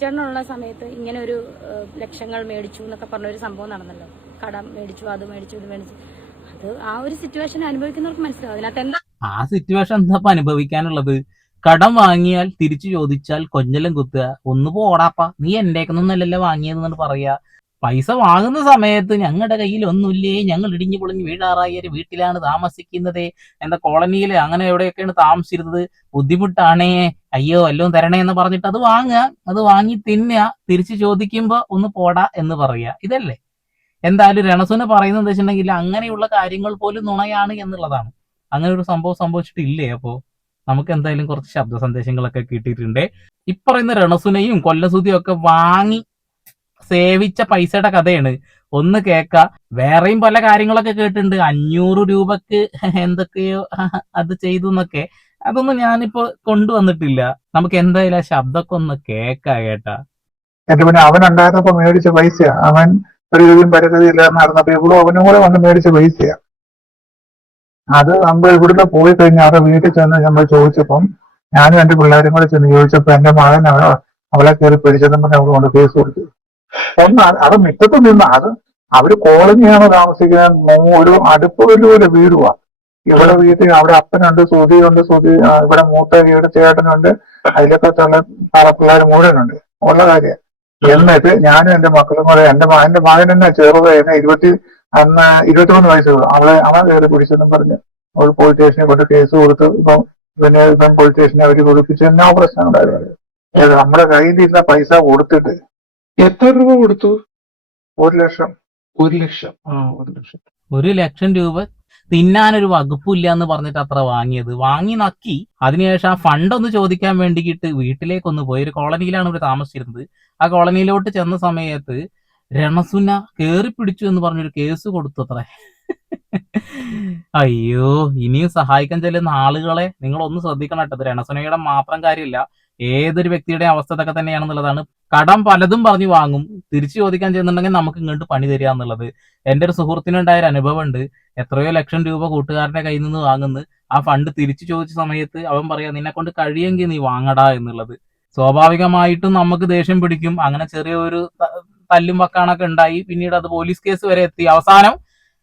ചേട്ടനുള്ള സമയത്ത് ഇങ്ങനെ ഒരു ലക്ഷങ്ങൾ മേടിച്ചു എന്നൊക്കെ പറഞ്ഞൊരു സംഭവം നടന്നല്ലോ. കടം മേടിച്ചു, അത് മേടിച്ചു, ഇത് മേടിച്ചു. അത് ആ ഒരു സിറ്റുവേഷൻ അനുഭവിക്കുന്നവർക്ക് മനസ്സിലാവും അതിനകത്ത് എന്താ ആ സിറ്റുവേഷൻ എന്താ അനുഭവിക്കാനുള്ളത്. കടം വാങ്ങിയാൽ തിരിച്ചു ചോദിച്ചാൽ കൊഞ്ഞലും കുത്തുക, ഒന്ന് പോടാപ്പാ നീ എന്റേക്കൊന്നല്ലല്ലോ വാങ്ങിയതെന്ന് പറയാ. പൈസ വാങ്ങുന്ന സമയത്ത് ഞങ്ങളുടെ കയ്യിൽ ഒന്നുമില്ലേ, ഞങ്ങൾ ഇടിഞ്ഞു പൊളിഞ്ഞ് വീഴാറായ ഒരു വീട്ടിലാണ് താമസിക്കുന്നത്, എന്താ കോളനിയില് അങ്ങനെ എവിടെയൊക്കെയാണ് താമസിച്ചിരുന്നത്, ബുദ്ധിമുട്ടാണേ, അയ്യോ വല്ലതും തരണേ എന്ന് പറഞ്ഞിട്ട് അത് വാങ്ങുക, അത് വാങ്ങി തിന്നുക, തിരിച്ചു ചോദിക്കുമ്പോ ഒന്ന് പോടാ എന്ന് പറയുക. ഇതല്ലേ എന്തായാലും രണസുന് പറയുന്നത് വെച്ചിട്ടുണ്ടെങ്കിൽ അങ്ങനെയുള്ള കാര്യങ്ങൾ പോലും നുണയാണ് എന്നുള്ളതാണ്. അങ്ങനെ ഒരു സംഭവം സംഭവിച്ചിട്ടില്ലേ? അപ്പോ നമുക്ക് എന്തായാലും കുറച്ച് ശബ്ദ സന്ദേശങ്ങളൊക്കെ കിട്ടിയിട്ടുണ്ട്. ഇപ്പറയുന്ന രണസുനെയും കൊല്ലസുതിയും ഒക്കെ വാങ്ങി സേവിച്ച പൈസയുടെ കഥയാണ് ഒന്ന് കേക്ക. വേറെയും പല കാര്യങ്ങളൊക്കെ കേട്ടിട്ടുണ്ട്. 500 രൂപക്ക് എന്തൊക്കെയോ അത് ചെയ്തു എന്നൊക്കെ. അതൊന്നും ഞാനിപ്പോ കൊണ്ടുവന്നിട്ടില്ല. നമുക്ക് എന്തായാലും ആ ശബ്ദമൊക്കെ ഒന്ന് കേട്ടാ. എന്റെ പിന്നെ അവൻ ഉണ്ടായിരുന്നപ്പോ മേടിച്ച പൈസയാ. അവൻ ഒരു ഗതിയും പരഗതിയില്ലാതെ നടന്നപ്പോ ഇവളും അവനും കൂടെ വന്ന് മേടിച്ച പൈസയാ. അത് നമ്മൾ ഇവിടുന്ന് പോയി കഴിഞ്ഞാൽ അവരുടെ വീട്ടിൽ ചെന്ന് നമ്മൾ ചോദിച്ചപ്പം, ഞാനും എന്റെ പിള്ളേരും കൂടെ ചെന്ന് ചോദിച്ചപ്പോ എന്റെ മകൻ അവളെ കയറി പിടിച്ചെന്നും പറഞ്ഞ് അവൾ കൊണ്ട് കേസ് കൊടുത്തു. അത് മുറ്റത്ത് നിന്ന് അത് അവര് കോളനിയാണ് താമസിക്കുന്നത്. ഒരു അടുപ്പ് വലിയ വീടുവാ. ഇവിടെ വീട്ടിൽ അവിടെ അപ്പനുണ്ട്, സുധിയുണ്ട്, ഇവിടെ മൂത്ത വീട് ചേട്ടനുണ്ട്, അതിലൊക്കെ പിള്ളേർ മുഴുവനുണ്ട്. ഉള്ള കാര്യം. എന്നിട്ട് ഞാനും എന്റെ മക്കളും കൂടെ എന്റെ മകൻ തന്നെ ചെറുതായിരുന്നു, 23 വയസ്സുള്ളൂ. അവൻ കയറി പിടിച്ചെന്നും പറഞ്ഞ് അവൾ പോലീസ് സ്റ്റേഷനിൽ കൊണ്ട് കേസ് കൊടുത്തു. ഇപ്പം പോലീസ് സ്റ്റേഷനെ അവര് കൊടുപ്പിച്ച് എന്നാ പ്രശ്നം ഉണ്ടായിരുന്നു. നമ്മുടെ കയ്യിലിരുന്ന പൈസ കൊടുത്തിട്ട് എത്ര രൂപ കൊടുത്തു? 1 ലക്ഷം. 1 ലക്ഷം. 1 ലക്ഷം. 1 ലക്ഷം രൂപ തിന്നാനൊരു വകുപ്പില്ല എന്ന് പറഞ്ഞിട്ട് അത്ര വാങ്ങിയത്. വാങ്ങി നക്കി. അതിനുശേഷം ആ ഫണ്ട് ഒന്ന് ചോദിക്കാൻ വേണ്ടിയിട്ട് വീട്ടിലേക്കൊന്ന് പോയി. ഒരു കോളനിയിലാണ് ഇവർ താമസിച്ചിരുന്നത്. ആ കോളനിയിലോട്ട് ചെന്ന സമയത്ത് രണസുന കേറി പിടിച്ചു എന്ന് പറഞ്ഞൊരു കേസ് കൊടുത്തു അത്രേ. അയ്യോ, ഇനിയും സഹായിക്കാൻ ചെല്ലുന്ന ആളുകളെ നിങ്ങൾ ഒന്ന് ശ്രദ്ധിക്കണം കേട്ടത്. രണസുനയുടെ മാത്രം കാര്യമില്ല, ഏതൊരു വ്യക്തിയുടെ അവസ്ഥ ഇതൊക്കെ തന്നെയാണെന്നുള്ളതാണ്. കടം പലതും പറഞ്ഞു വാങ്ങും, തിരിച്ചു ചോദിക്കാൻ ചെയ്യുന്നുണ്ടെങ്കിൽ നമുക്ക് ഇങ്ങോട്ട് പണി തരിക എന്നുള്ളത്. എന്റെ ഒരു സുഹൃത്തിനുണ്ടായ ഒരു അനുഭവം ഉണ്ട്. എത്രയോ ലക്ഷം രൂപ കൂട്ടുകാരന്റെ കയ്യിൽ നിന്ന് വാങ്ങുന്നു. ആ ഫണ്ട് തിരിച്ചു ചോദിച്ച സമയത്ത് അവൻ പറയാ, നിന്നെ കൊണ്ട് കഴിയെങ്കിൽ നീ വാങ്ങടാ എന്നുള്ളത്. സ്വാഭാവികമായിട്ടും നമുക്ക് ദേഷ്യം പിടിക്കും. അങ്ങനെ ചെറിയൊരു തല്ലും വക്കാണൊക്കെ ഉണ്ടായി. പിന്നീട് അത് പോലീസ് കേസ് വരെ എത്തി. അവസാനം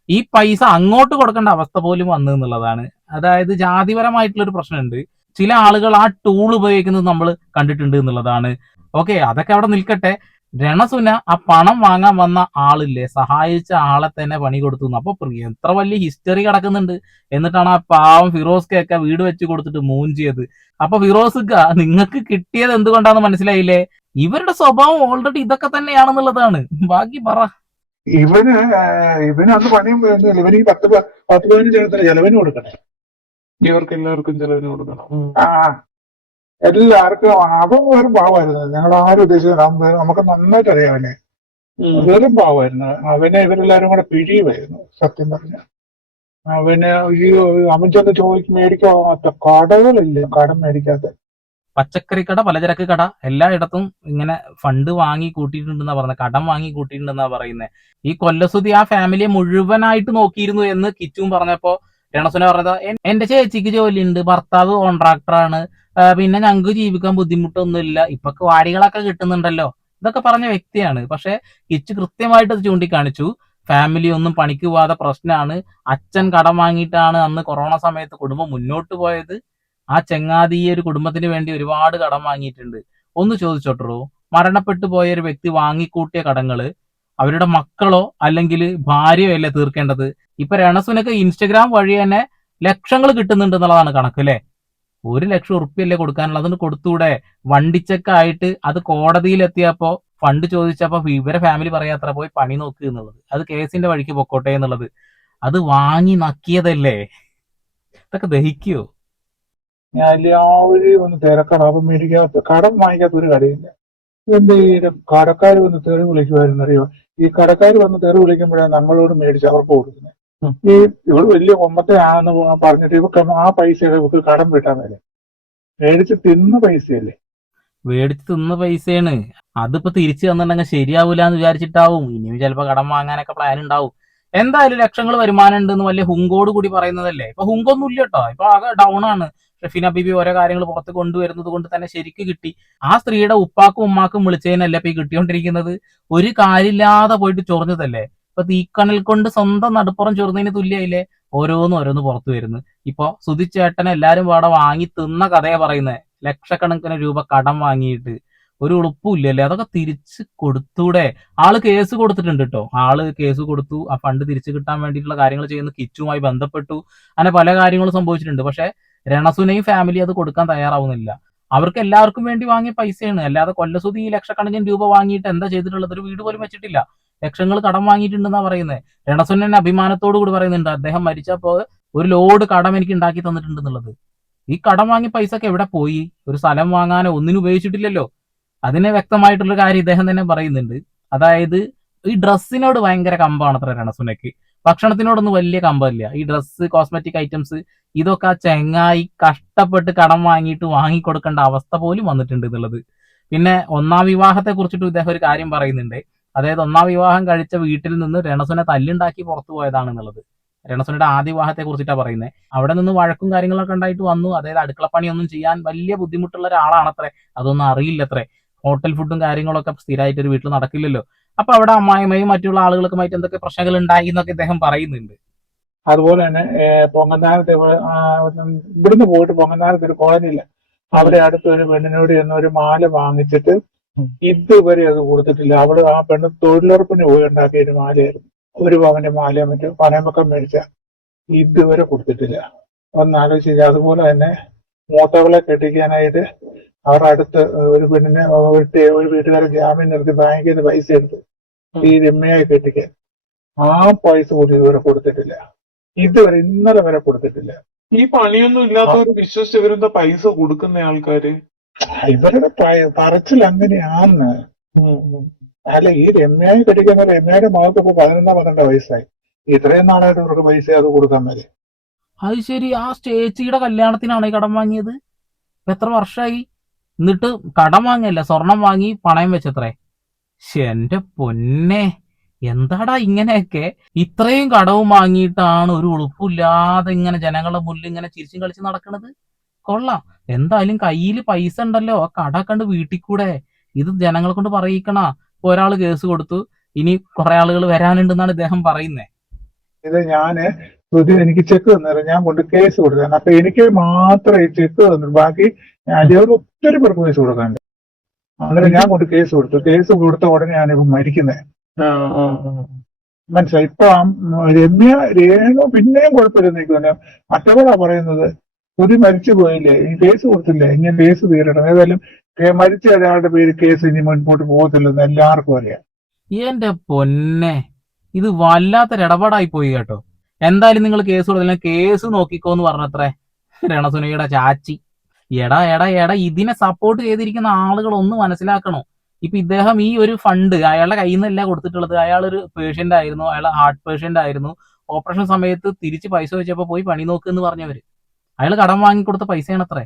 ഈ പൈസ അങ്ങോട്ട് കൊടുക്കേണ്ട അവസ്ഥ പോലും വന്നു എന്നുള്ളതാണ്. അതായത് ജാതിപരമായിട്ടുള്ള ഒരു പ്രശ്നമുണ്ട്. ചില ആളുകൾ ആ ടൂൾ ഉപയോഗിക്കുന്നത് നമ്മൾ കണ്ടിട്ടുണ്ട് എന്നുള്ളതാണ്. ഓക്കെ, അതൊക്കെ അവിടെ നിൽക്കട്ടെ. രണസുന ആ പണം വാങ്ങാൻ വന്ന ആളില്ലേ, സഹായിച്ച ആളെ തന്നെ പണി കൊടുത്തു. അപ്പൊ എത്ര വലിയ ഹിസ്റ്ററി കിടക്കുന്നുണ്ട്. എന്നിട്ടാണ് ആ പാവം ഫിറോസ്ക്കൊക്കെ വീട് വെച്ച് കൊടുത്തിട്ട് മൂഞ്ചിയത്. അപ്പൊ ഫിറോസ്ക്ക, നിങ്ങൾക്ക് കിട്ടിയത് എന്തുകൊണ്ടാന്ന് മനസ്സിലായില്ലേ? ഇവരുടെ സ്വഭാവം ഓൾറെഡി ഇതൊക്കെ തന്നെയാണെന്നുള്ളതാണ്. ബാക്കി പറ. ഇവന് അന്ന് പണിയും ഇവന് ഈ 10-15 ചെലവിന് കൊടുക്കണേ. ഇവർക്ക് എല്ലാവർക്കും ചെലവിന് കൊടുക്കണം. ആ എല്ലാവർക്കും. അവൻ വേറും പാവമായിരുന്നു. ഞങ്ങൾ ആരും ഉദ്ദേശിച്ചത് നമുക്ക് നന്നായിട്ട് അറിയാം അവനെ. വേറും പാവമായിരുന്നു. അവനെ ഇവരെല്ലാരും കൂടെ പിഴിയുമായിരുന്നു സത്യം പറഞ്ഞ. അവൻ ചെന്ന് മേടിക്കാത്ത കടകളില്ല, കടം മേടിക്കാത്ത. പച്ചക്കറി കട, പലചരക്ക് കട, എല്ലായിടത്തും ഇങ്ങനെ ഫണ്ട് വാങ്ങി കൂട്ടിയിട്ടുണ്ടെന്നാ പറയുന്നത്, കടം വാങ്ങി കൂട്ടിയിട്ടുണ്ടെന്നാ പറയുന്നത്. ഈ കൊല്ലസുതി ആ ഫാമിലിയെ മുഴുവനായിട്ട് നോക്കിയിരുന്നു എന്ന് കിച്ചുവും പറഞ്ഞപ്പോ രണസുന പറഞ്ഞത്, എന്റെ ചേച്ചിക്ക് ജോലിയുണ്ട്, ഭർത്താവ് കോൺട്രാക്ടറാണ്, പിന്നെ ഞങ്ങൾക്ക് ജീവിക്കാൻ ബുദ്ധിമുട്ടൊന്നുമില്ല, ഇപ്പൊ വാടികളൊക്കെ കിട്ടുന്നുണ്ടല്ലോ, ഇതൊക്കെ പറഞ്ഞ വ്യക്തിയാണ്. പക്ഷെ കിച്ചു കൃത്യമായിട്ട് അത് ചൂണ്ടിക്കാണിച്ചു. ഫാമിലി ഒന്നും പണിക്ക് പോവാതെ പ്രശ്നമാണ്. അച്ഛൻ കടം വാങ്ങിയിട്ടാണ് അന്ന് കൊറോണ സമയത്ത് കുടുംബം മുന്നോട്ട് പോയത്. ആ ചങ്ങാതി ഈ ഒരു കുടുംബത്തിന് വേണ്ടി ഒരുപാട് കടം വാങ്ങിയിട്ടുണ്ട്. ഒന്ന് ചോദിച്ചോട്ടോ, മരണപ്പെട്ടു പോയ ഒരു വ്യക്തി വാങ്ങിക്കൂട്ടിയ കടങ്ങള് അവരുടെ മക്കളോ അല്ലെങ്കിൽ ഭാര്യയോ അല്ലേ തീർക്കേണ്ടത്? ഇപ്പൊ രണസുനക്ക് ഇൻസ്റ്റഗ്രാം വഴി തന്നെ ലക്ഷങ്ങൾ കിട്ടുന്നുണ്ട് എന്നുള്ളതാണ് കണക്ക് അല്ലെ. 1 ലക്ഷം ഉറുപ്പ്യല്ലേ കൊടുക്കാനുള്ളത്, അതിന് കൊടുത്തൂടെ? വണ്ടിച്ചക്കായിട്ട് അത് കോടതിയിലെത്തിയപ്പോ ഫണ്ട് ചോദിച്ചപ്പോ ഇവരെ ഫാമിലി പറയാത്ര പോയി പണി നോക്ക് എന്നുള്ളത്. അത് കേസിന്റെ വഴിക്ക് പൊക്കോട്ടെ എന്നുള്ളത്. അത് വാങ്ങി നക്കിയതല്ലേ. ഇതൊക്കെ ദഹിക്കോ? ഞാൻ എല്ലാവരെയും ഒന്ന് തിരക്കണം. അപ്പം മേടിക്കാത്ത കടം വാങ്ങിക്കാത്ത ഒരു കടയില്ല. എന്തെങ്കിലും കടക്കാർ വന്ന് തെറി വിളിക്കുമായിരുന്നു അറിയോ? ഈ കടക്കാർ വന്ന് തെറി വിളിക്കുമ്പോഴാണ് നമ്മളോട് മേടിച്ച് അവർക്ക് കൊടുക്കുന്നത്. ഈ ഇവള് വലിയ കൊമ്പത്തെ ആണെന്ന് പറഞ്ഞിട്ട് ഇവക്ക് ആ പൈസ ഇവക്ക് കടം വിട്ടാൻ വരെ മേടിച്ച് തിന്ന പൈസയല്ലേ. മേടിച്ച് തിന്ന പൈസയാണ്. അതിപ്പോ തിരിച്ചു തന്നിട്ടുണ്ടെങ്കിൽ ശരിയാവൂല എന്ന് വിചാരിച്ചിട്ടാവും. ഇനിയും ചിലപ്പോ കടം വാങ്ങാനൊക്കെ പ്ലാൻ ഉണ്ടാവും. എന്തായാലും ലക്ഷങ്ങൾ വരുമാനം ഉണ്ടെന്ന് വലിയ ഹുങ്കോട് കൂടി പറയുന്നതല്ലേ. ഇപ്പൊ ഹുങ്കൊന്നും ഇല്ല കേട്ടോ. ഇപ്പൊ ആകെ ഡൗൺ ആണ്. ഷെഫീന ബീബി ഓരോ കാര്യങ്ങൾ പുറത്ത് കൊണ്ടുവരുന്നത് കൊണ്ട് തന്നെ ശരിക്ക് കിട്ടി. ആ സ്ത്രീയുടെ ഉപ്പാക്കും ഉമ്മാക്കും വിളിച്ചതിനല്ല ഇപ്പൊ ഈ കിട്ടിയോണ്ടിരിക്കുന്നത്. ഒരു കാര്യമില്ലാതെ പോയിട്ട് ചൊറിഞ്ഞതല്ലേ. ഇപ്പൊ തീക്കണൽ കൊണ്ട് സ്വന്തം നടുപ്പുറം ചൊറിഞ്ഞതിന് തുല്യമായില്ലേ ഓരോന്ന് പുറത്തു വരുന്നു. ഇപ്പൊ സുധിച്ചേട്ടനെ എല്ലാരും പാടെ വാങ്ങി തിന്ന കഥയെ പറയുന്നത്. ലക്ഷക്കണക്കിന് രൂപ കടം വാങ്ങിയിട്ട് ഒരു ഉളുപ്പും ഇല്ലല്ലേ. അതൊക്കെ തിരിച്ച് കൊടുത്തൂടെ? ആള് കേസ് കൊടുത്തിട്ടുണ്ട് കേട്ടോ. ആള് കേസ് കൊടുത്തു. ആ ഫണ്ട് തിരിച്ചു കിട്ടാൻ വേണ്ടിയിട്ടുള്ള കാര്യങ്ങൾ ചെയ്യുന്ന കിച്ചുമായി ബന്ധപ്പെട്ടു. അങ്ങനെ പല കാര്യങ്ങളും സംഭവിച്ചിട്ടുണ്ട്. പക്ഷെ രണസുനയും ഫാമിലി അത് കൊടുക്കാൻ തയ്യാറാവുന്നില്ല. അവർക്ക് എല്ലാവർക്കും വേണ്ടി വാങ്ങിയ പൈസയാണ്. അല്ലാതെ കൊല്ലസുതി ഈ ലക്ഷക്കണക്കിന് രൂപ വാങ്ങിയിട്ട് എന്താ ചെയ്തിട്ടുള്ളത്? ഒരു വീട് പോലും വെച്ചിട്ടില്ല. ലക്ഷങ്ങൾ കടം വാങ്ങിയിട്ടുണ്ടെന്നാ പറയുന്നത്. രണസുനൻ അഭിമാനത്തോടു കൂടി പറയുന്നുണ്ട് അദ്ദേഹം മരിച്ചപ്പോ ഒരു ലോഡ് കടം എനിക്ക് ഉണ്ടാക്കി തന്നിട്ടുണ്ടെന്നുള്ളത്. ഈ കടം വാങ്ങിയ പൈസ ഒക്കെ എവിടെ പോയി? ഒരു സ്ഥലം വാങ്ങാനോ ഒന്നിനും ഉപയോഗിച്ചിട്ടില്ലല്ലോ. അതിന് വ്യക്തമായിട്ടുള്ള കാര്യം ഇദ്ദേഹം തന്നെ പറയുന്നുണ്ട്. അതായത് ഈ ഡ്രസ്സിനോട് ഭയങ്കര കമ്പാണ് അത്ര രണസുനയ്ക്ക്. ഭക്ഷണത്തിനോടൊന്നും വലിയ കമ്പമില്ല. ഈ ഡ്രസ്സ്, കോസ്മെറ്റിക് ഐറ്റംസ് ഇതൊക്കെ ആ ചെങ്ങായി കഷ്ടപ്പെട്ട് കടം വാങ്ങിയിട്ട് വാങ്ങിക്കൊടുക്കേണ്ട അവസ്ഥ പോലും വന്നിട്ടുണ്ട് എന്നുള്ളത്. പിന്നെ ഒന്നാം വിവാഹത്തെ കുറിച്ചിട്ട് ഇദ്ദേഹം ഒരു കാര്യം പറയുന്നുണ്ട്. അതായത് ഒന്നാം വിവാഹം കഴിച്ച വീട്ടിൽ നിന്ന് രണസുനെ തല്ലുണ്ടാക്കി പുറത്തു പോയതാണെന്നുള്ളത്. രണസുനയുടെ ആദ്യ വിവാഹത്തെ കുറിച്ചിട്ടാണ് പറയുന്നത്. അവിടെ നിന്ന് വഴക്കും കാര്യങ്ങളൊക്കെ ഉണ്ടായിട്ട് വന്നു. അതായത് അടുക്കളപ്പണിയൊന്നും ചെയ്യാൻ വലിയ ബുദ്ധിമുട്ടുള്ള ഒരാളാണത്രേ. അതൊന്നും അറിയില്ലത്രേ. ഹോട്ടൽ ഫുഡും കാര്യങ്ങളൊക്കെ സ്ഥിരമായിട്ട് ഒരു വീട്ടിൽ നടക്കില്ലല്ലോ. അപ്പൊ അവിടെ അമ്മായിമ്മയും മറ്റുള്ള ആളുകൾക്കുമായിട്ട് എന്തൊക്കെ പ്രശ്നങ്ങൾ ഉണ്ടായി എന്നൊക്കെ ഇദ്ദേഹം പറയുന്നുണ്ട്. അതുപോലെ തന്നെ പൊങ്ങന്താനത്ത് ഇവിടുന്ന് പോയിട്ട് പൊങ്ങന്താനത്ത് ഒരു കോളനിയില്ല, അവിടെ അടുത്തൊരു പെണ്ണിനോട് ചെന്ന് ഒരു മാല വാങ്ങിച്ചിട്ട് ഇതുവരെ അത് കൊടുത്തിട്ടില്ല. അവള് ആ പെണ്ണ് തൊഴിലുറപ്പിന് പോയി ഉണ്ടാക്കിയ ഒരു മാലയായിരുന്നു. ഒരു പവന്റെ മാല മറ്റു പണയമൊക്കെ മേടിച്ച ഇതുവരെ കൊടുത്തിട്ടില്ല. ഒന്നാലോചിച്ചില്ല. അതുപോലെ തന്നെ മൂത്തവളെ കെട്ടിക്കാനായിട്ട് അവരുടെ അടുത്ത് ഒരു പെണ്ണിനെ ഒരു വീട്ടുകാരൻ ജാമ്യം നിർത്തി ബാങ്കിൽ നിന്ന് പൈസ എടുത്ത് ഈ രമ്യയെ കെട്ടിക്കാൻ. ആ പൈസ പോലും ഇതുവരെ കൊടുത്തിട്ടില്ല. ഇതുവരെ ഇന്നലെ വരെ കൊടുത്തിട്ടില്ല. ഈ പണിയൊന്നും ഇല്ലാത്തവർ വിശ്വസിച്ച് ഇവരെന്താ പൈസ കൊടുക്കുന്ന ആൾക്കാര്? ഇവരുടെ പറച്ചിൽ അങ്ങനെയാന്ന്. അല്ല, ഈ രമ്യയെ കെട്ടിക്കുന്ന രമ്യയുടെ മകൾക്ക് ഇപ്പൊ 11-12 വയസ്സായി. ഇത്രയും നാളായിട്ട് ഇവർക്ക് പൈസ അത് കൊടുക്കാൻ വരെ. അത് ശരി. ആ ചേച്ചിയുടെ കല്യാണത്തിനാണ് ഈ കടം വാങ്ങിയത്. ഇപ്പൊ എത്ര വർഷമായി? എന്നിട്ട് കടം വാങ്ങിയല്ല, സ്വർണം വാങ്ങി പണയം വെച്ചത്രേ. എന്റെ പൊന്നെ, എന്താടാ ഇങ്ങനെയൊക്കെ? ഇത്രയും കടവും വാങ്ങിയിട്ടാണ് ഒരു ഉളുപ്പില്ലാതെ ഇങ്ങനെ ജനങ്ങളുടെ മുന്നിൽ ഇങ്ങനെ ചിരിച്ചും കളിച്ച് നടക്കുന്നത്. കൊള്ളാം. എന്തായാലും കയ്യിൽ പൈസ ഉണ്ടല്ലോ, ആ കട കണ്ട് വീട്ടിൽ കൂടെ. ഇത് ജനങ്ങളെ കൊണ്ട് പറയിക്കണ. ഒരാള് കേസ് കൊടുത്തു, ഇനി കുറെ ആളുകൾ വരാനുണ്ടെന്നാണ് ഇദ്ദേഹം പറയുന്നത്. ഇത് ഞാന് എനിക്ക് ചെക്ക് തന്നത് ഞാൻ കൊണ്ട് കേസ് കൊടുത്താണ്. അപ്പൊ എനിക്ക് മാത്രമേ ചെക്ക് തന്നു, ബാക്കി അജയർ ഒത്തിരി പേർക്ക് കേസ് കൊടുക്കാനുണ്ട്. അന്നേരം ഞാൻ കൊണ്ട് കേസ് കൊടുത്തു. കേസ് കൊടുത്ത ഉടനെ ഞാനിപ്പോ മരിക്കുന്നത്. മനസ്സിലായി. ഇപ്പൊ രമ്യ രേണു പിന്നെയും കുഴപ്പമില്ലെന്ന് എനിക്ക് തന്നെ. മറ്റവളാ പറയുന്നത് പുതി മരിച്ചു പോയില്ലേ, ഈ കേസ് കൊടുത്തില്ലേ, ഇങ്ങനെ കേസ് തീരണം. ഏതായാലും മരിച്ച ഒരാളുടെ പേര് കേസ് ഇനി മുൻപോട്ട് പോകത്തില്ലെന്ന് എല്ലാവർക്കും അറിയാം. എന്റെ പൊന്നെ, ഇത് വല്ലാത്തൊരു ഇടപാടായി പോയി കേട്ടോ. എന്തായാലും നിങ്ങൾ കേസ് കൊടുത്തില്ല, കേസ് നോക്കിക്കോന്ന് പറഞ്ഞത്രേ രണസുനയുടെ ചാച്ചി. എടാ ഇതിനെ സപ്പോർട്ട് ചെയ്തിരിക്കുന്ന ആളുകൾ ഒന്ന് മനസ്സിലാക്കണോ. ഇപ്പൊ ഇദ്ദേഹം ഈ ഒരു ഫണ്ട് അയാളുടെ കയ്യിൽ നിന്നല്ല കൊടുത്തിട്ടുള്ളത്. അയാളൊരു പേഷ്യന്റ് ആയിരുന്നു, അയാൾ ഹാർട്ട് പേഷ്യന്റ് ആയിരുന്നു. ഓപ്പറേഷൻ സമയത്ത് തിരിച്ച് പൈസ വെച്ചപ്പോ പോയി പണി നോക്കുന്ന് പറഞ്ഞവര്. അയാൾ കടം വാങ്ങിക്കൊടുത്ത പൈസയാണത്രേ.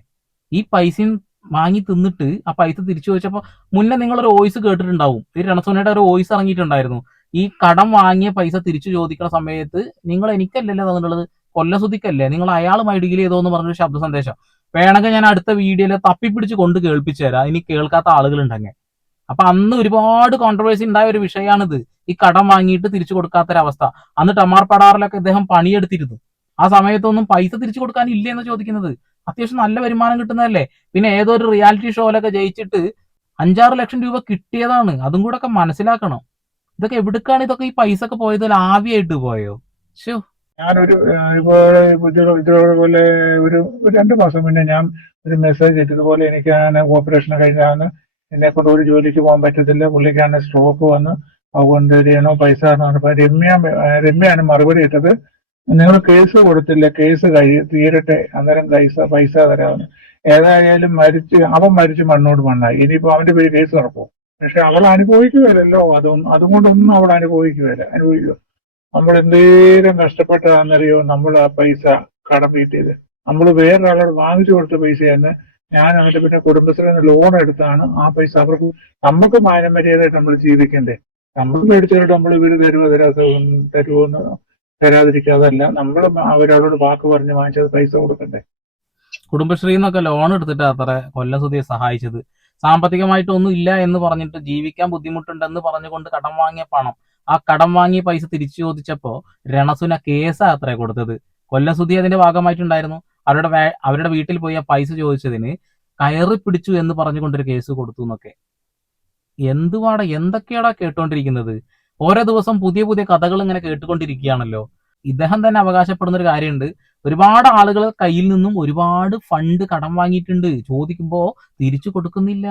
ഈ പൈസയും വാങ്ങി തിന്നിട്ട് ആ പൈസ തിരിച്ചു വെച്ചപ്പോ മുന്നേ നിങ്ങളൊരു വോയിസ് കേട്ടിട്ടുണ്ടാവും. ഈ രണസുനയുടെ ഒരു വോയിസ് ഇറങ്ങിയിട്ടുണ്ടായിരുന്നു. ഈ കടം വാങ്ങിയ പൈസ തിരിച്ചു ചോദിക്കുന്ന സമയത്ത് നിങ്ങൾ എനിക്കല്ലല്ലോ തന്നിട്ടുള്ളത്, കൊല്ലസുതിക്കല്ലേ, നിങ്ങൾ അയാളുമായി ഡീൽ ചെയ്തോ എന്ന് പറഞ്ഞൊരു ശബ്ദ സന്ദേശം. വേണമെങ്കിൽ ഞാൻ അടുത്ത വീഡിയോയിൽ തപ്പിപ്പിടിച്ച് കൊണ്ട് കേൾപ്പിച്ചു തരാം, ഇനി കേൾക്കാത്ത ആളുകളുണ്ടെങ്കിൽ. അപ്പൊ അന്ന് ഒരുപാട് കോൺട്രവേഴ്സി ഉണ്ടായ ഒരു വിഷയമാണിത്. ഈ കടം വാങ്ങിയിട്ട് തിരിച്ചു കൊടുക്കാത്തൊരവസ്ഥ. അന്ന് ടമാർ പടാറിലൊക്കെ ഇദ്ദേഹം പണിയെടുത്തിരുന്നു. ആ സമയത്തൊന്നും പൈസ തിരിച്ചു കൊടുക്കാൻ ഇല്ലേ എന്ന് ചോദിക്കുന്നത്. അത്യാവശ്യം നല്ല വരുമാനം കിട്ടുന്നതല്ലേ. പിന്നെ ഏതോ ഒരു റിയാലിറ്റി ഷോയിലൊക്കെ ജയിച്ചിട്ട് 5-6 ലക്ഷം രൂപ കിട്ടിയതാണ്. അതും കൂടെ ഒക്കെ മനസ്സിലാക്കണം. ഇതൊക്കെ എവിടേക്കാണ് ഇതൊക്കെ ഈ പൈസ ഒക്കെ പോയത്? ആവിയായിട്ട് പോയോ? ശോ. ഞാനൊരു ഇതുപോലെ ഒരു 2 മാസം മുന്നേ ഞാൻ ഒരു മെസ്സേജ് ഇട്ടു, ഇതുപോലെ എനിക്ക് ഓപ്പറേഷൻ കഴിഞ്ഞാണ്, എന്നെ കൊണ്ട് ഒരു ജോലിക്ക് പോകാൻ പറ്റത്തില്ല, പുള്ളിക്കാണ് സ്ട്രോക്ക് വന്ന്, അതുകൊണ്ട് പൈസ രമ്യയാണ് മറുപടി ഇട്ടത്, നിങ്ങൾ കേസ് കൊടുത്തില്ല, കേസ് തീരട്ടെ, അന്നേരം പൈസ തരാമെന്ന്. ഏതായാലും അവൻ മരിച്ച് മണ്ണോട് മണ്ണായി. ഇനിയിപ്പോ അവന്റെ പേര് കേസ് നടക്കും. പക്ഷെ അവൾ അനുഭവിക്കുകയല്ലോ, അതുകൊണ്ടൊന്നും അവൾ അനുഭവിക്കുക. നമ്മൾ എന്തേലും കഷ്ടപ്പെട്ടതാണെന്നറിയോ നമ്മൾ ആ പൈസ കടം വീട്ടിയത്. നമ്മൾ വേറൊരാളോട് വാങ്ങിച്ചു കൊടുത്ത പൈസയെന്ന് ഞാൻ അവന്റെ പിന്നെ കുടുംബശ്രീ ലോൺ എടുത്താണ് ആ പൈസ അവർക്ക്. നമുക്ക് മാനമര്യാദയായിട്ട് നമ്മൾ ജീവിക്കണ്ടേ. നമ്മൾ മേടിച്ചിട്ട് നമ്മൾ ഇവര് തരുമോന്ന് തരാതിരിക്കാതല്ല, നമ്മൾ ഒരാളോട് വാക്ക് പറഞ്ഞ് വാങ്ങിച്ചത് പൈസ കൊടുക്കണ്ടേ. കുടുംബശ്രീ എന്നൊക്കെ ലോൺ എടുത്തിട്ട് അത്ര കൊല്ലസുതിയെ സഹായിച്ചത്. സാമ്പത്തികമായിട്ടൊന്നും ഇല്ല എന്ന് പറഞ്ഞിട്ട് ജീവിക്കാൻ ബുദ്ധിമുട്ടുണ്ടെന്ന് പറഞ്ഞുകൊണ്ട് കടം വാങ്ങിയ പണം, ആ കടം വാങ്ങിയ പൈസ തിരിച്ചു ചോദിച്ചപ്പോ രണസുന കേസാ അത്രേ കൊടുത്തത്. കൊല്ലസുതി അതിന്റെ ഭാഗമായിട്ടുണ്ടായിരുന്നു. അവരുടെ വീട്ടിൽ പോയി ആ പൈസ ചോദിച്ചതിന് കയറി പിടിച്ചു എന്ന് പറഞ്ഞുകൊണ്ടൊരു കേസ് കൊടുത്തു എന്നൊക്കെ. എന്തൊക്കെയാടാ കേട്ടോണ്ടിരിക്കുന്നത്? ഓരോ ദിവസം പുതിയ പുതിയ കഥകൾ ഇങ്ങനെ കേട്ടുകൊണ്ടിരിക്കുകയാണല്ലോ. ഇദ്ദേഹം തന്നെ അവകാശപ്പെടുന്ന ഒരു കാര്യമുണ്ട്, ഒരുപാട് ആളുകൾ കയ്യിൽ നിന്നും ഒരുപാട് ഫണ്ട് കടം വാങ്ങിയിട്ടുണ്ട്, ചോദിക്കുമ്പോ തിരിച്ചു കൊടുക്കുന്നില്ല.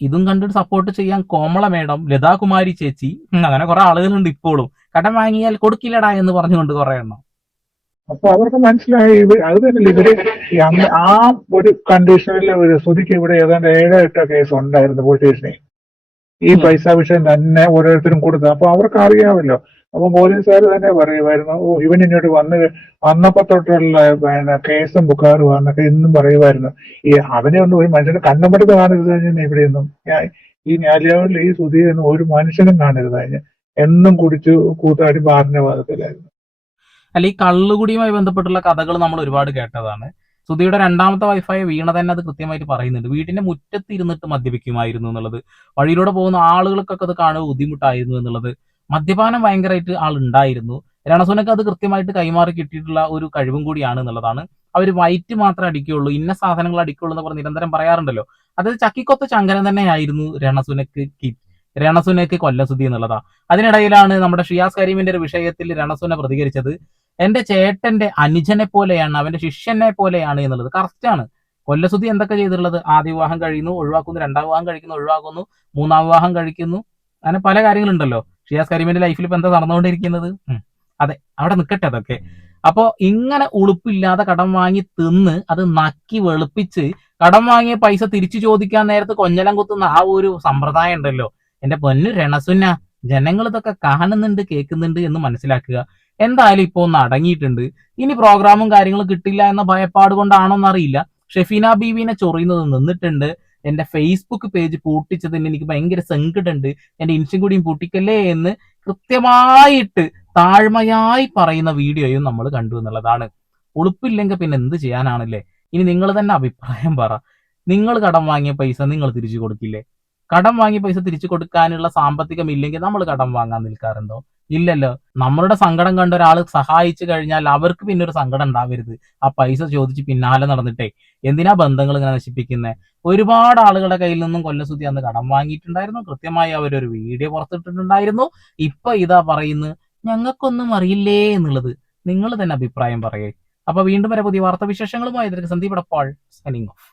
ഇതും കണ്ടിട്ട് സപ്പോർട്ട് ചെയ്യാൻ കോമള മേഡം, ലതാകുമാരി ചേച്ചി, അങ്ങനെ കുറെ ആളുകളുണ്ട് ഇപ്പോഴും. കടം വാങ്ങിയാൽ കൊടുക്കില്ലടാ എന്ന് പറഞ്ഞുകൊണ്ട് കുറെ എണ്ണം. അപ്പൊ അവർക്ക് മനസ്സിലായി അത് തന്നെയല്ലേ ഇവര് ആ ഒരു കണ്ടീഷനിൽ സുധിക്ക് ഇവിടെ ഏതാണ്ട് 7-8 കേസ് ഉണ്ടായിരുന്നു പോലീസിനെ ഈ പൈസ വിഷയം തന്നെ ഓരോരുത്തരും കൊടുത്തത്. അപ്പൊ അവർക്ക് അറിയാമല്ലോ. അപ്പൊ പോലീസുകാർ തന്നെ പറയുമായിരുന്നു, ഇവൻ ഇങ്ങോട്ട് വന്നപ്പോ തൊട്ടുള്ള കേസും ബുക്കാറും എന്നൊക്കെ എന്നും പറയുമായിരുന്നു. അവനെ ഒന്നും ഒരു മനുഷ്യന്റെ കണ്ണമ്പടുത്ത് കാണരുത് കഴിഞ്ഞാൽ ഇവിടെയൊന്നും ഈ ഞാലിയാവിൽ ഈ സുധിയൊന്നും ഒരു മനുഷ്യനും കാണരുത് കഴിഞ്ഞ് എന്നും കുടിച്ചു കൂത്താടി ബാറിന്റെ ഭാഗത്തിലായിരുന്നു. അല്ല, ഈ കള്ളുകുടിയുമായി ബന്ധപ്പെട്ടുള്ള കഥകൾ നമ്മൾ ഒരുപാട് കേട്ടതാണ്. സുധിയുടെ രണ്ടാമത്തെ വൈഫായ വീണ തന്നെ അത് കൃത്യമായിട്ട് പറയുന്നുണ്ട്. വീടിന്റെ മുറ്റത്ത് ഇരുന്നിട്ട് മദ്യപിക്കുമായിരുന്നു എന്നുള്ളത്, വഴിയിലൂടെ പോകുന്ന ആളുകൾക്കൊക്കെ അത് കാണുക ബുദ്ധിമുട്ടായിരുന്നു എന്നുള്ളത്. മദ്യപാനം ഭയങ്കരമായിട്ട് ആളുണ്ടായിരുന്നു. രണസുനക്ക് അത് കൃത്യമായിട്ട് കൈമാറി കിട്ടിയിട്ടുള്ള ഒരു കഴിവും കൂടിയാണ് എന്നുള്ളതാണ്. അവർ വൈറ്റ് മാത്രമേ അടിക്കുകയുള്ളൂ, ഇന്ന സാധനങ്ങൾ അടിക്കുകയുള്ളൂ എന്ന് പറഞ്ഞ് നിരന്തരം പറയാറുണ്ടല്ലോ. അതായത് ചക്കിക്കൊത്ത ചങ്കരൻ തന്നെയായിരുന്നു രണസുനക്ക് കൊല്ലസുതി എന്നുള്ളതാ. അതിനിടയിലാണ് നമ്മുടെ ഷിയാസ് കരീമിന്റെ ഒരു വിഷയത്തിൽ രണസുന പ്രതികരിച്ചത്, എന്റെ ചേട്ടന്റെ അനുജനെ പോലെയാണ്, അവന്റെ ശിഷ്യനെ പോലെയാണ് എന്നുള്ളത് കറക്റ്റാണ്. കൊല്ലസുതി എന്തൊക്കെ ചെയ്തിട്ടുള്ളത്? ആദ്യ വിവാഹം കഴിയുന്നു, ഒഴിവാക്കുന്നു, രണ്ടാം വിവാഹം കഴിക്കുന്നു, ഒഴിവാക്കുന്നു, മൂന്നാം വിവാഹം കഴിക്കുന്നു, അങ്ങനെ പല കാര്യങ്ങളുണ്ടല്ലോ. ഷിയാസ് കരീമിന്റെ ലൈഫിൽ ഇപ്പൊ എന്താ നടന്നുകൊണ്ടിരിക്കുന്നത്? അതെ, അവിടെ നിൽക്കട്ടെ അതൊക്കെ. അപ്പോ ഇങ്ങനെ ഉളുപ്പില്ലാതെ കടം വാങ്ങി തിന്ന് അത് നക്കി വെളുപ്പിച്ച് കടം വാങ്ങിയ പൈസ തിരിച്ചു ചോദിക്കാൻ നേരത്ത് കൊഞ്ഞലം കുത്തുന്ന ആ ഒരു സമ്പ്രദായം ഉണ്ടല്ലോ, എന്റെ പൊന്നു രണസുന്ന, ജനങ്ങൾ ഇതൊക്കെ കാണുന്നുണ്ട് കേൾക്കുന്നുണ്ട് എന്ന് മനസ്സിലാക്കുക. എന്തായാലും ഇപ്പൊ ഒന്ന് അടങ്ങിയിട്ടുണ്ട്. ഇനി പ്രോഗ്രാമും കാര്യങ്ങളും കിട്ടില്ല എന്ന ഭയപ്പാട് കൊണ്ടാണോന്നറിയില്ല, ഷെഫീന ബീവിനെ ചൊറിയുന്നത് നിന്നിട്ടുണ്ട്. എന്റെ ഫേസ്ബുക്ക് പേജ് പൂട്ടിച്ചതിന് എനിക്ക് ഭയങ്കര സങ്കടമുണ്ട്, എന്റെ ഇൻസ്റ്റം കൂടിയും പൂട്ടിക്കല്ലേ എന്ന് കൃത്യമായിട്ട് താഴ്മയായി പറയുന്ന വീഡിയോയും നമ്മൾ കണ്ടു എന്നുള്ളതാണ്. ഉളുപ്പില്ലെങ്കിൽ പിന്നെ എന്ത് ചെയ്യാനാണല്ലേ? ഇനി നിങ്ങൾ തന്നെ അഭിപ്രായം പറ. നിങ്ങൾ കടം വാങ്ങിയ പൈസ നിങ്ങൾ തിരിച്ചു കൊടുക്കില്ലേ? കടം വാങ്ങിയ പൈസ തിരിച്ചു കൊടുക്കാനുള്ള സാമ്പത്തികം ഇല്ലെങ്കിൽ നമ്മൾ കടം വാങ്ങാൻ നിൽക്കാറുണ്ടോ? ഇല്ലല്ലോ. നമ്മളുടെ സങ്കടം കണ്ട ഒരാൾ സഹായിച്ചു കഴിഞ്ഞാൽ അവർക്ക് പിന്നെ ഒരു സങ്കടം ഉണ്ടാവരുത്. ആ പൈസ ചോദിച്ച് പിന്നാലെ നടന്നിട്ടേ എന്തിനാ ബന്ധങ്ങൾ ഇങ്ങനെ നശിപ്പിക്കുന്നത്? ഒരുപാട് ആളുകളുടെ കയ്യിൽ നിന്നും കൊല്ലസുതി അന്ന് കടം വാങ്ങിയിട്ടുണ്ടായിരുന്നു. കൃത്യമായി അവരൊരു വീഡിയോ പുറത്തിട്ടിട്ടുണ്ടായിരുന്നു. ഇപ്പൊ ഇതാ പറയുന്നു ഞങ്ങൾക്കൊന്നും അറിയില്ലേ എന്നുള്ളത്. നിങ്ങൾ തന്നെ അഭിപ്രായം പറയേ. അപ്പൊ വീണ്ടും വരെ പുതിയ വാർത്താ വിശേഷങ്ങളുമായി സന്ദീപ് എടപ്പാൾ സൈനിങ് ഓഫ്.